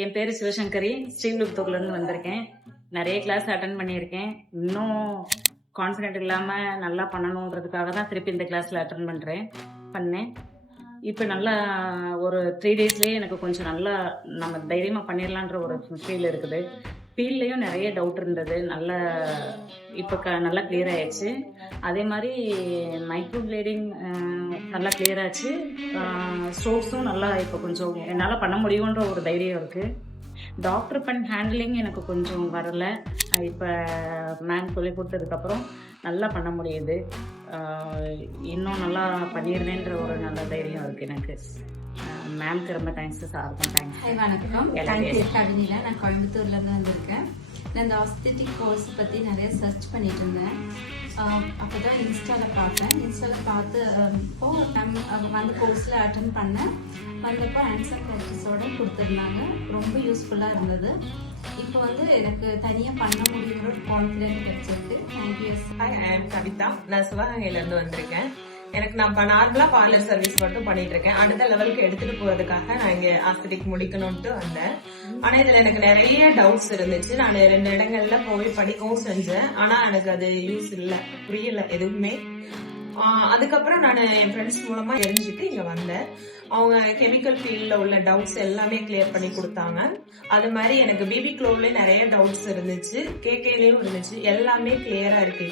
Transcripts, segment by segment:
என் பேரு சிவசங்கரி, ஸ்ரீவில்லிபுத்தூர்ல இருந்து வந்திருக்கேன். நிறைய கிளாஸ் அட்டன் பண்ணியிருக்கேன். இன்னும் கான்ஃபிடென்ட் இல்லாம நல்லா பண்ணணுன்றதுக்காக தான் திருப்பி இந்த கிளாஸ்ல அட்டன் பண்ணேன். இப்போ நல்லா ஒரு 3 டேஸ்லயே எனக்கு கொஞ்சம் நல்லா நம்ம தைரியமா பண்ணிடலான்ற ஒரு ஃபீல் இருக்குது. ஃபீல்ட்லயும் நிறைய டவுட் இருந்தது. இப்போ நல்லா கிளியர் ஆயிடுச்சு. அதே மாதிரி மைக்ரோ பிளேடிங் நல்லா கிளியர் ஆச்சு. ஸ்ட்ரோக்ஸும் நல்லா இப்போ கொஞ்சம் என்னால் பண்ண முடியுன்ற ஒரு தைரியம் இருக்குது. டாக்டர் ஹேண்ட்லிங் எனக்கு கொஞ்சம் வரல. இப்போ மேம் சொல்லி கொடுத்ததுக்கப்புறம் நல்லா பண்ண முடியுது. இன்னும் நல்லா பண்ணிடுறேன்ற ஒரு நல்ல தைரியம் இருக்குது எனக்கு. மேம்க்கு ரொம்ப தேங்க்ஸ், சாருக்கும் தேங்க்ஸ். வணக்கம், என் பேர் கவினிலா. நான் கோயம்புத்தூர்லேருந்து வந்திருக்கேன். நான் இந்த ஆஸ்தெட்டிக் கோர்ஸ் பற்றி நிறைய சர்ச் பண்ணிட்டு இருந்தேன். அப்போ தான் இன்ஸ்டாவில் பார்த்து மேம் அந்த கோர்ஸில் அட்டன் பண்ணேன். வந்தப்போ ஆன்சர் ப்ராக்டிஸோடு கொடுத்துருந்தாங்க. ரொம்ப யூஸ்ஃபுல்லாக இருந்தது. இப்போ எனக்கு தனியாக பண்ண முடியுங்கிற ஒரு கான்ஃபிடென்ட் கிடைச்சிருக்கு. தேங்க்யூ. ஹாய், ஐ ஆம் கவிதா. நான் சிவகங்கையிலேருந்து வந்திருக்கேன். எனக்கு நான் நார்மலா பார்லர் சர்வீஸ் மட்டும் பண்ணிட்டு இருக்கேன். அடுத்த லெவலுக்கு எடுத்துட்டு போறதுக்காக நான் இங்க ஆஸ்தெட்டிக் முடிக்கணும்ட்டு வந்தேன். ஆனா இதுல எனக்கு நிறைய டவுட்ஸ் இருந்துச்சு. நான் 2 இடங்கள்ல போய் படிக்கவும் செஞ்சேன். ஆனா எனக்கு அது யூஸ் இல்ல, புரியல எதுவுமே. அதுக்கப்புறம் நான் என் ஃப்ரெண்ட்ஸ் மூலமா தெரிஞ்சுட்டு இங்க வந்தேன். அவங்க கெமிக்கல் ஃபீல்ட்ல உள்ள டவுட்ஸ் எல்லாமே கிளியர் பண்ணி கொடுத்தாங்க. அது மாதிரி எனக்கு பேபி க்ளோவ்ல நிறைய டவுட்ஸ் இருந்துச்சு, கேகேலயும் இருந்துச்சு. எல்லாமே கிளியரா இருக்கு.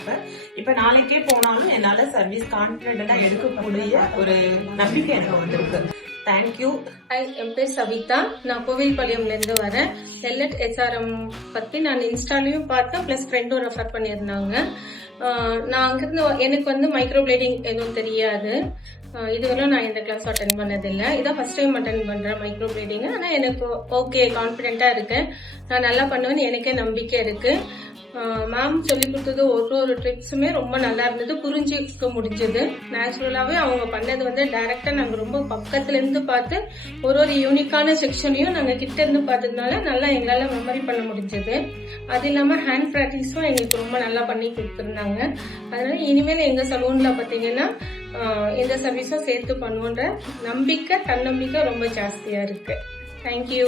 இப்ப நாளைக்கே போனாலும் என்னால சர்வீஸ் கான்பிடென்டா எடுக்கக்கூடிய ஒரு நம்பிக்கை எனக்கு வந்திருக்கு. தேங்க்யூ. ஹாய், என் பேர் சவிதா. நான் கோவில்பாளையம்ல இருந்து வரேன். எல்எட் எஸ்ஆர்எம் பத்தி நான் இன்ஸ்டாலையும் பார்த்தேன், பிளஸ் ஃப்ரெண்டும் ரெஃபர் பண்ணியிருந்தாங்க. நான் அங்கிருந்து எனக்கு மைக்ரோ பிளேடிங் எதுவும் தெரியாது. இதுவரை நான் இந்த கிளாஸ் அட்டென்ட் பண்ணதில்லை. இதான் ஃபர்ஸ்ட் டைம் அட்டென்ட் பண்றேன் மைக்ரோ பிளேடிங். ஆனால் எனக்கு ஓகே, கான்ஃபிடென்ட்டா இருக்கேன். நான் நல்லா பண்ணுவேன்னு எனக்கே நம்பிக்கை இருக்கு. மேம் சொல்லி கொடுத்தது ஒரு ட்ரிக்ஸுமே ரொம்ப நல்லா இருந்தது, புரிஞ்சுக்க முடிஞ்சது. நேச்சுரலாவே அவங்க பண்ணது டைரக்டா நாங்க ரொம்ப பக்கத்துல இருந்து பார்த்து ஒரு யூனிக்கான செக்ஷனையும் நாங்க கிட்ட இருந்து பார்த்ததுனால நல்லா எங்களால மெமரி பண்ண முடிஞ்சது. அது இல்லாம ஹேண்ட் பிராக்டிஸும் எங்களுக்கு ரொம்ப நல்லா பண்ணி கொடுத்துருந்தாங்க. அதனால இனிமேல் எங்க சலூன்ல பாத்தீங்கன்னா இந்த சர்வீஸும் சேர்த்து பண்ணுவோன்ற நம்பிக்கை, தன்னம்பிக்கை ரொம்ப ஜாஸ்தியா இருக்கு. தேங்க்யூ.